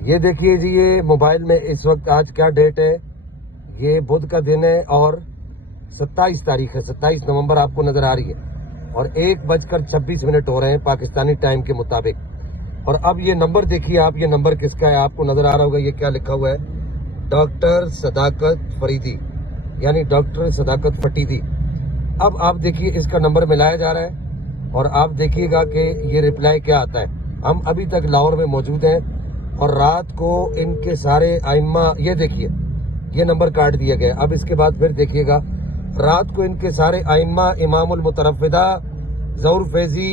یہ دیکھیے جی، یہ موبائل میں اس وقت آج کیا ڈیٹ ہے، یہ بدھ کا دن ہے اور 27 تاریخ ہے، 27 نومبر آپ کو نظر آ رہی ہے اور 1:26 ہو رہے ہیں پاکستانی ٹائم کے مطابق۔ اور اب یہ نمبر دیکھیے آپ، یہ نمبر کس کا ہے آپ کو نظر آ رہا ہوگا، یہ کیا لکھا ہوا ہے، ڈاکٹر صداقت فریدی، یعنی ڈاکٹر صداقت فٹیدی۔ اب آپ دیکھیے اس کا نمبر ملایا جا رہا ہے اور آپ دیکھیے گا کہ یہ ریپلائی کیا آتا ہے۔ ہم ابھی تک لاہور میں موجود ہیں اور رات کو ان کے سارے ائمہ، یہ دیکھیے یہ نمبر کاٹ دیا گیا۔ اب اس کے بعد پھر دیکھیے گا، رات کو ان کے سارے ائمہ، امام المترفدہ، ظہور فیضی،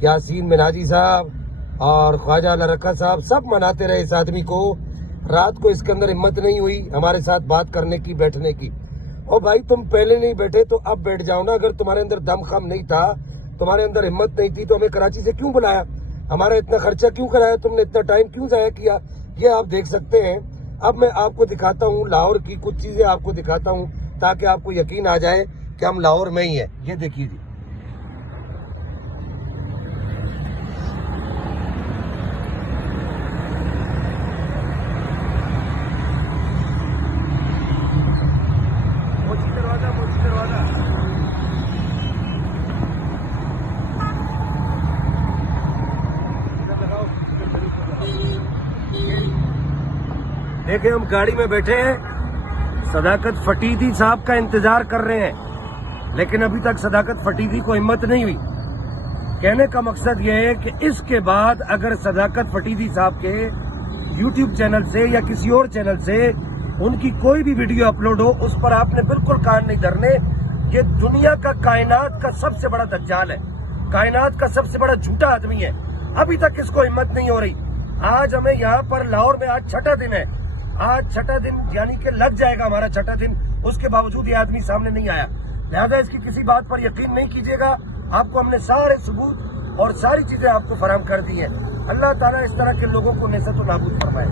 یاسین مناجی صاحب اور خواجہ الرکھا صاحب سب مناتے رہے اس آدمی کو۔ رات کو اس کے اندر ہمت نہیں ہوئی ہمارے ساتھ بات کرنے کی، بیٹھنے کی۔ اور بھائی تم پہلے نہیں بیٹھے تو اب بیٹھ جاؤ نا۔ اگر تمہارے اندر دم خم نہیں تھا، تمہارے اندر ہمت نہیں تھی تو ہمیں کراچی سے کیوں بلایا، ہمارا اتنا خرچہ کیوں کرایا تم نے، اتنا ٹائم کیوں ضائع کیا، یہ آپ دیکھ سکتے ہیں۔ اب میں آپ کو دکھاتا ہوں لاہور کی کچھ چیزیں، آپ کو دکھاتا ہوں تاکہ آپ کو یقین آ جائے کہ ہم لاہور میں ہی ہیں۔ یہ دیکھیے جی، دیکھیں ہم گاڑی میں بیٹھے ہیں، صداقت فٹیدی صاحب کا انتظار کر رہے ہیں، لیکن ابھی تک صداقت فٹیدی کو ہمت نہیں ہوئی۔ کہنے کا مقصد یہ ہے کہ اس کے بعد اگر صداقت فٹیدی صاحب کے یوٹیوب چینل سے یا کسی اور چینل سے ان کی کوئی بھی ویڈیو اپلوڈ ہو، اس پر آپ نے بالکل کان نہیں دھرنے۔ یہ دنیا کا، کائنات کا سب سے بڑا دجال ہے، کائنات کا سب سے بڑا جھوٹا آدمی ہے۔ ابھی تک اس کو ہمت نہیں ہو رہی۔ آج ہمیں یہاں پر لاہور میں آج چھٹا دن ہے، آج چھٹا دن یعنی کہ لگ جائے گا ہمارا چھٹا دن، اس کے باوجود یہ آدمی سامنے نہیں آیا۔ لہذا اس کی کسی بات پر یقین نہیں کیجیے گا، آپ کو ہم نے سارے ثبوت اور ساری چیزیں آپ کو فراہم کر دی ہیں۔ اللہ تعالیٰ اس طرح کے لوگوں کو نیست و نابود فرمائے۔